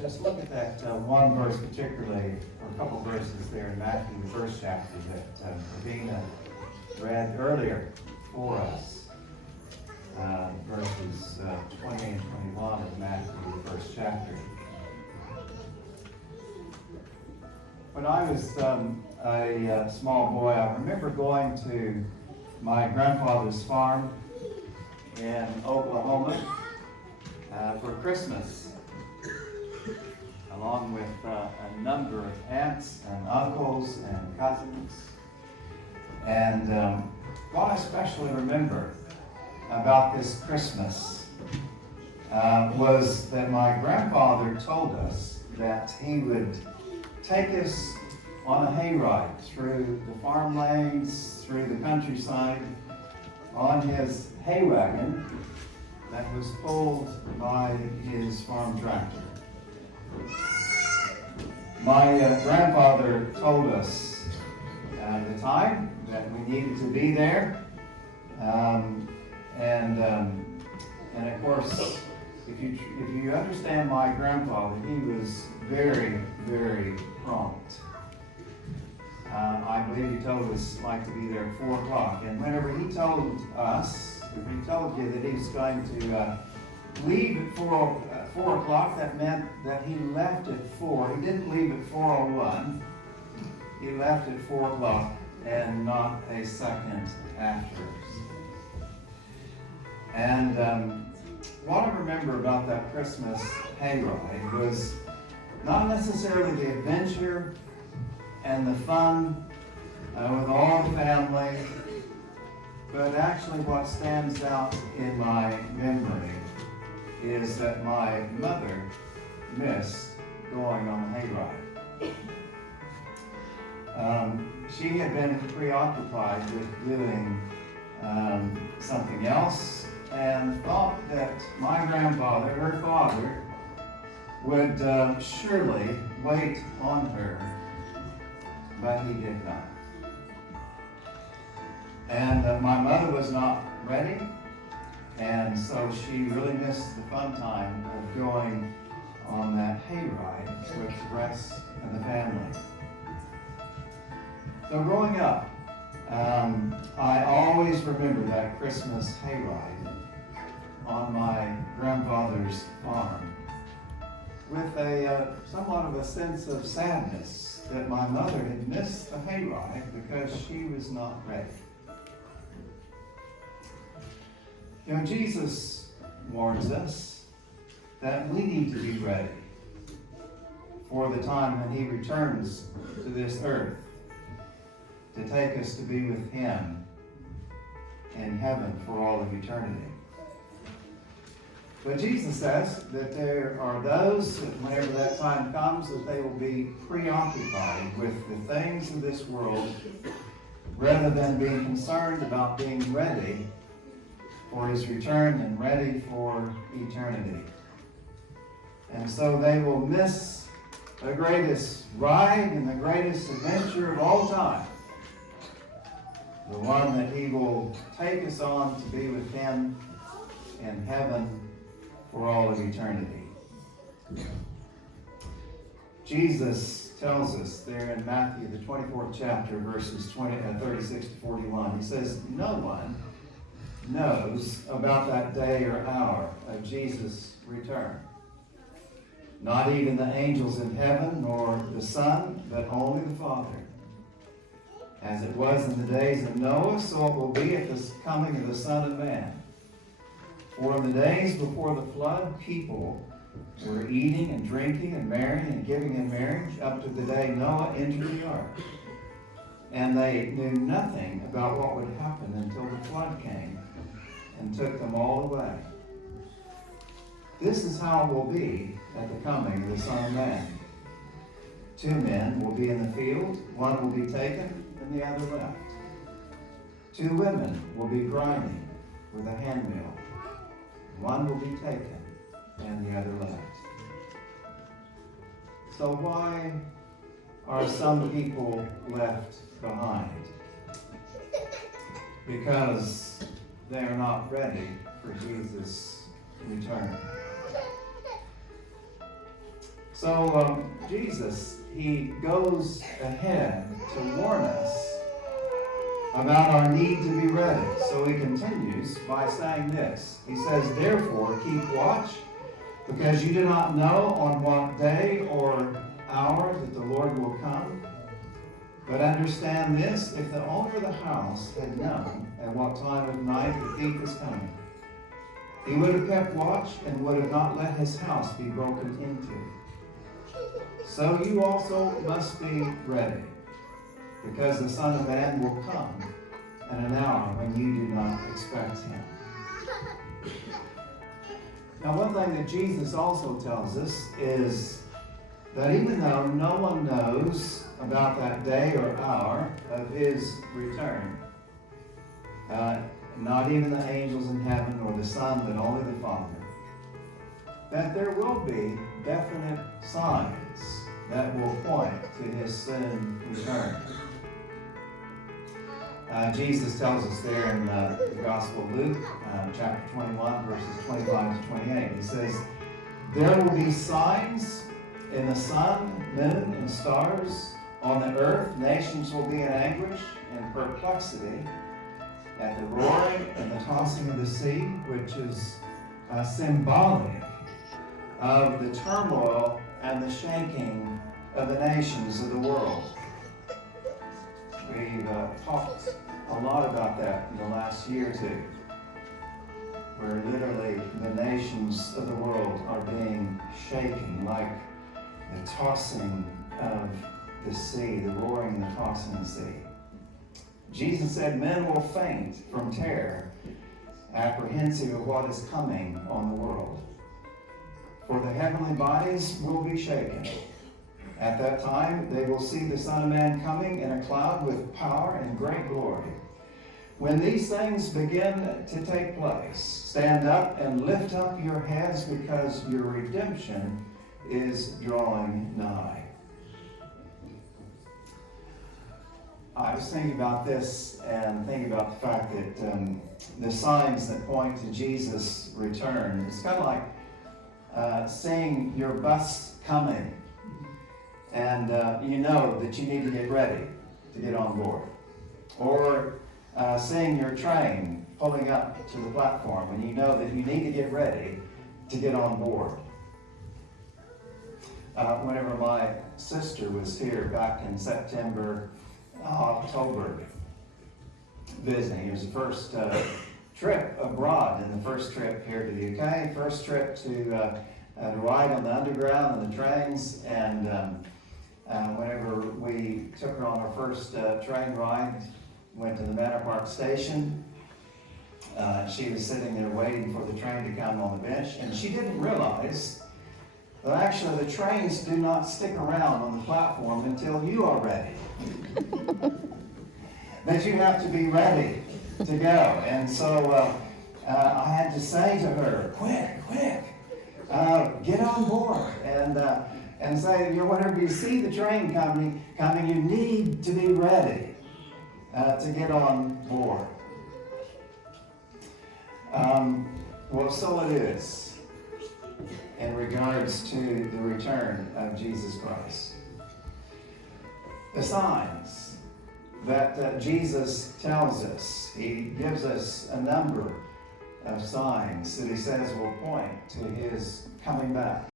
just look at that one verse particularly, or a couple verses there in Matthew, the first chapter that Davina read earlier for us. Verses 20 and 21 of Matthew, the first chapter. When I was a small boy, I remember going to my grandfather's farm in Oklahoma for Christmas, along with a number of aunts and uncles and cousins. And what I especially remember about this Christmas was that my grandfather told us that he would take us on a hayride through the farmlands, through the countryside, on his hay wagon that was pulled by his farm tractor. My grandfather told us at the time that we needed to be there, and of course, if you understand my grandfather, he was very, very prompt. I believe he told us like to be there at 4 o'clock. And whenever he told us, if he told you that he was going to leave at 4 o'clock, that meant that he left at 4. He didn't leave at 4:01. He left at 4 o'clock and not a second after. And what I remember about that Christmas hayride was not necessarily the adventure and the fun with all the family, but actually what stands out in my memory is that my mother missed going on the hayride. She had been preoccupied with doing something else and thought that my grandfather, her father, would surely wait on her, but he did not. And my mother was not ready, and so she really missed the fun time of going on that hayride with the rest of the family. So growing up, I always remember that Christmas hayride on my grandfather's farm with a somewhat of a sense of sadness that my mother had missed the hayride because she was not ready. You know, Jesus warns us that we need to be ready for the time when he returns to this earth to take us to be with him in heaven for all of eternity. But Jesus says that there are those, whenever that time comes, that they will be preoccupied with the things of this world rather than being concerned about being ready for his return and ready for eternity. And so they will miss the greatest ride and the greatest adventure of all time, the one that he will take us on to be with him in heaven for all of eternity. Jesus tells us there in Matthew, the 24th chapter, verses 36 to 41, he says, no one knows about that day or hour of Jesus' return. Not even the angels in heaven, nor the Son, but only the Father. As it was in the days of Noah, so it will be at the coming of the Son of Man. For in the days before the flood, people were eating and drinking and marrying and giving in marriage up to the day Noah entered the ark. And they knew nothing about what would happen until the flood came and took them all away. This is how it will be at the coming of the Son of Man. 2 men will be in the field, one will be taken and the other left. 2 women will be grinding with a handmill. One will be taken and the other left. So why are some people left behind? Because they are not ready for Jesus' return. So Jesus, he goes ahead to warn us about our need to be ready. So he continues by saying this. He says, therefore, keep watch, because you do not know on what day or hour that the Lord will come. But understand this, if the owner of the house had known at what time of night the thief is coming, he would have kept watch and would have not let his house be broken into. So you also must be ready, because the Son of Man will come in an hour when you do not expect him. Now, one thing that Jesus also tells us is that even though no one knows about that day or hour of his return, not even the angels in heaven or the Son, but only the Father, that there will be definite signs that will point to his soon return. Jesus tells us there in the Gospel of Luke, chapter 21, verses 25 to 28. He says, there will be signs in the sun, moon, and stars. On the earth, nations will be in anguish and perplexity at the roaring and the tossing of the sea, which is symbolic of the turmoil and the shaking of the nations of the world. We've talked a lot about that in the last year or two, where literally the nations of the world are being shaken like the tossing of the sea, the roaring and the tossing of the sea. Jesus said men will faint from terror, apprehensive of what is coming on the world. For the heavenly bodies will be shaken. At that time they will see the Son of Man coming in a cloud with power and great glory. When these things begin to take place, stand up and lift up your heads, because your redemption is drawing nigh. I was thinking about this and thinking about the fact that the signs that point to Jesus' return, it's kind of like seeing your bus coming, and you know that you need to get ready to get on board. Or seeing your train pulling up to the platform, and you know that you need to get ready to get on board. Whenever my sister was here back in September, October, visiting, it was the first trip abroad, and the first trip here to the UK, first trip to ride on the underground and the trains, and whenever we took her on our first train ride, went to the Manor Park station, she was sitting there waiting for the train to come on the bench, and she didn't realize that actually the trains do not stick around on the platform until you are ready. That you have to be ready to go. And so I had to say to her, quick, get on board. And say, whenever you see the train coming, you need to be ready to get on board. Well, so it is in regards to the return of Jesus Christ. The signs that Jesus tells us, he gives us a number of signs that he says will point to his coming back.